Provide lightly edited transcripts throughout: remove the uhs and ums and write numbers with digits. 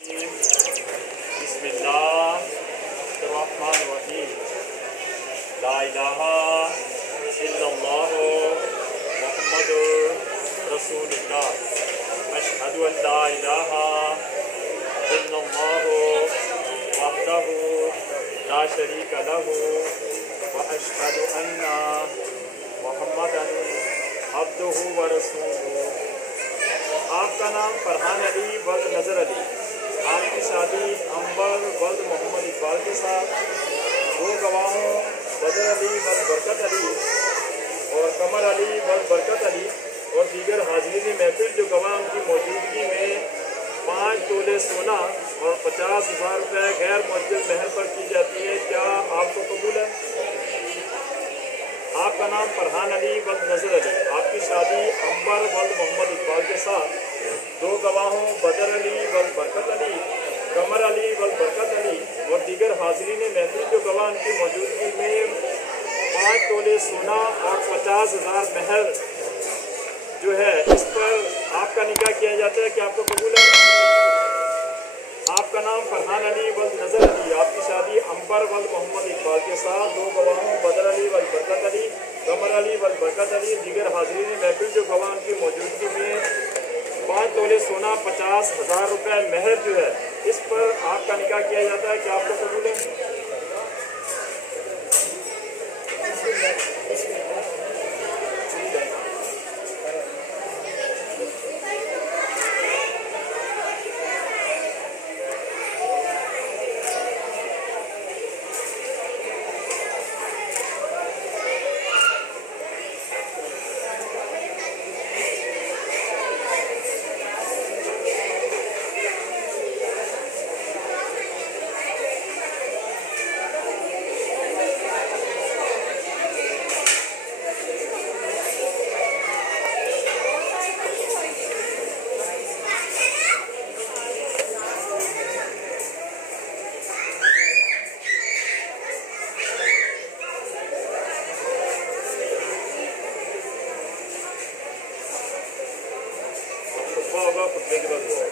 बिस्मिल्लाहिर्रहमानिर्रहीम। ला इलाहा इल्लल्लाहु मुहम्मदुर रसूलुल्लाह। अशहदु अन ला इलाहा इल्लल्लाहु वहदहु ला शरीका लहु व अशहदु अन्ना मुहम्मदन अब्दुहु व रसूलुहु। आपका नाम फरहान अली वल्द नज़र अली, आपकी शादी अंबर वल्द मोहम्मद इकबाल के साथ दो गवाहों बदर अली वल्द बरकत अली और कमर अली वल्द बरकत अली और दीगर हाजिरीन महफिल जो गवाह उनकी मौजूदगी में 5 तोले सोना और 50,000 रुपये गैर मुअज्जल महर पर की जाती है। क्या आपको कबूल है? आपका नाम फरहान अली वल्द नज़र अली, आपकी शादी अंबर वल्द मोहम्मद इकबाल के साथ दो गवाहों बदर अली वल्द बरकत अली, कमर अली वल्द बरकत अली और दीगर हाजिरीन महफिल जो गवाह उनकी मौजूदगी में 5 तोले सोना और 50,000 महर जो है इस पर आपका निकाह किया जाता है। क्या आपको कबूल है? आपका नाम फरहान अली वल्द नज़र अली, आपकी शादी अंबर वल्द मोहम्मद इकबाल के साथ दो गवाहों बदर अली वल्द बरकत अली, कमर अली वल्द बरकत अली, दीगर हाजिरीन महफिल जो गवाह उनकी मौजूदगी में 5 तोले सोना 50,000 रुपये महर जो है इस पर आपका निकाह किया जाता है। क्या आपको कबूल है? होगा खुतबे के बाद हुआ।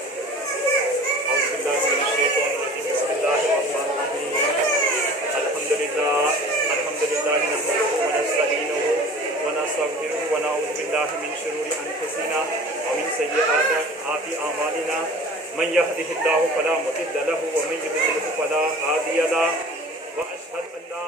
अल्हम्दुलिल्लाह नहमदुहु व नस्तईनुहु व नस्तगफिरुहु व नऊज़ु बिल्लाहि मिन शुरूरि अनफुसिना व मिन सय्यिआति अमालिना मन यहदिहिल्लाहु फला मुदिल्ल लहु व मन युद्लिलहु फला हादिय लहु व अशहदु अन ला